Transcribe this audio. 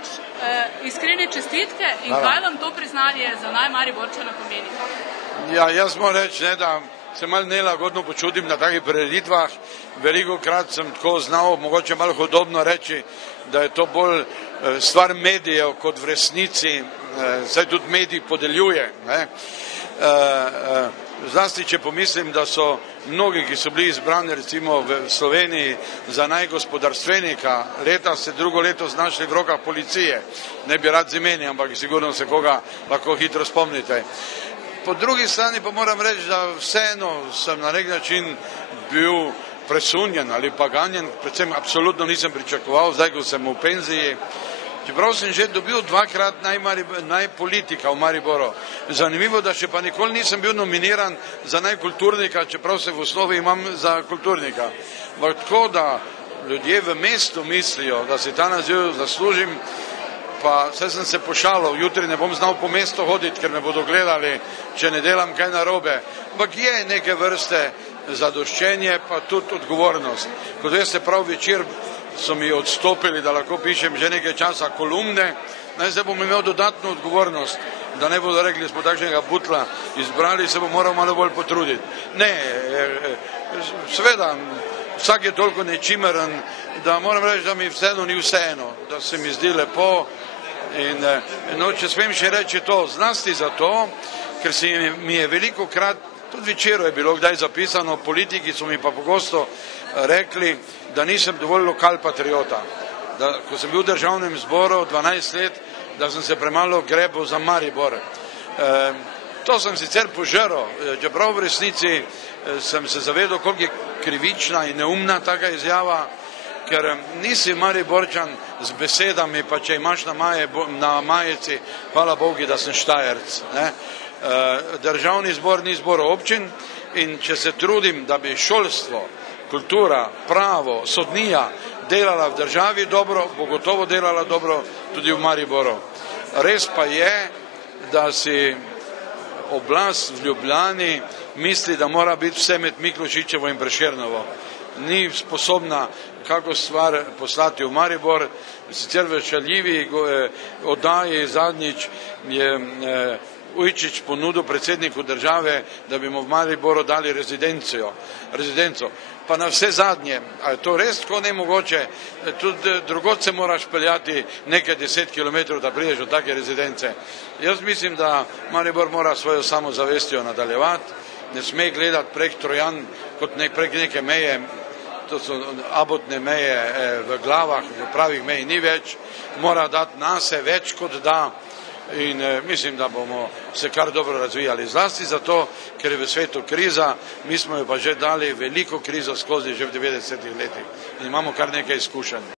Prvič, iskrene čestitke in kaj vam to priznanje za Mariborčana pomeni? Ja, jaz moram reči, da se malo nelagodno počutim na takih prireditvah. Velikokrat sem tako znal, mogoče malo hudobno reči, da je to bolj stvar medijev kot v resnici, saj tudi medij podeljuje. Zlasti, če pomislim, da so mnogi, ki so bili izbrani recimo v Sloveniji za najgospodarstvenika, leta se drugo leto znašli v rokah policije. Ne bi rad z imeni, ampak sigurno se koga lahko hitro spomnite. Po drugi strani pa moram reči, da vseeno sem na nek način bil presunjen ali pa ganjen, predvsem absolutno nisem pričakoval, zdaj ko sem v penziji. Čeprav sem že dobil dvakrat najpolitika v Mariboru. Zanimivo, da še pa nikoli nisem bil nominiran za najkulturnika, čeprav se v osnovi imam za kulturnika. Tako da ljudje v mestu mislijo, da si ta naziv zaslužim, pa vse sem se pošalil, jutri ne bom znal po mestu hoditi, ker me bodo gledali, če ne delam kaj narobe. Ampak je neke vrste zadoščenje, pa tudi odgovornost. Kot veste, prav večer so mi odstopili, da lahko pišem že nekaj časa kolumne, zdaj bom imel dodatno odgovornost, da ne bodo rekli, smo takšnega butla izbrali, se bom moral malo bolj potruditi. Ne, seveda, vsak je toliko nečimeren, da moram reči, da mi vseeno ni vseeno, da se mi zdi lepo in če smem še reči to, zlasti zato, ker mi je velikokrat, tudi večero je bilo kdaj zapisano, politiki so mi pa pogosto rekli, da nisem dovolj lokalpatriota. Ko sem bil v državnem zboru 12 let, da sem se premalo grebil za Maribor. To sem sicer požrl, čeprav v resnici sem se zavedal, koliko je krivična in neumna taka izjava, ker nisi Mariborčan z besedami, pa če imaš na majici, hvala Bogu, da sem Štajerc. Državni zbor ni zbor občin in če se trudim, da bi šolstvo, kultura, pravo, sodnija delala v državi dobro, bo gotovo delala dobro tudi v Mariboru. Res pa je, da si oblast v Ljubljani misli, da mora biti vse med Miklošičevo in Prešernovo. Ni sposobna kako stvar poslati v Maribor, sicer v šaljivi oddaji zadnjič je Ujčič ponudil predsedniku države, da bi mu v Mariboru dali rezidenco. Pa na vse zadnje, a je to res tako nemogoče, tudi drugod se moraš peljati nekaj 10 kilometrov, da prideš do take rezidence. Jaz mislim, da Maribor mora svojo samozavestjo nadaljevati, ne sme gledati prek Trojan kot prek neke meje, to so abotne meje v glavah, v pravih mej ni več, mora dati nase več kot da. In mislim, da bomo se kar dobro razvijali. Zlasti zato, ker je v svetu kriza, mi smo jo pa že dali veliko krizo skozi že v 90-ih letih in imamo kar nekaj izkušenj.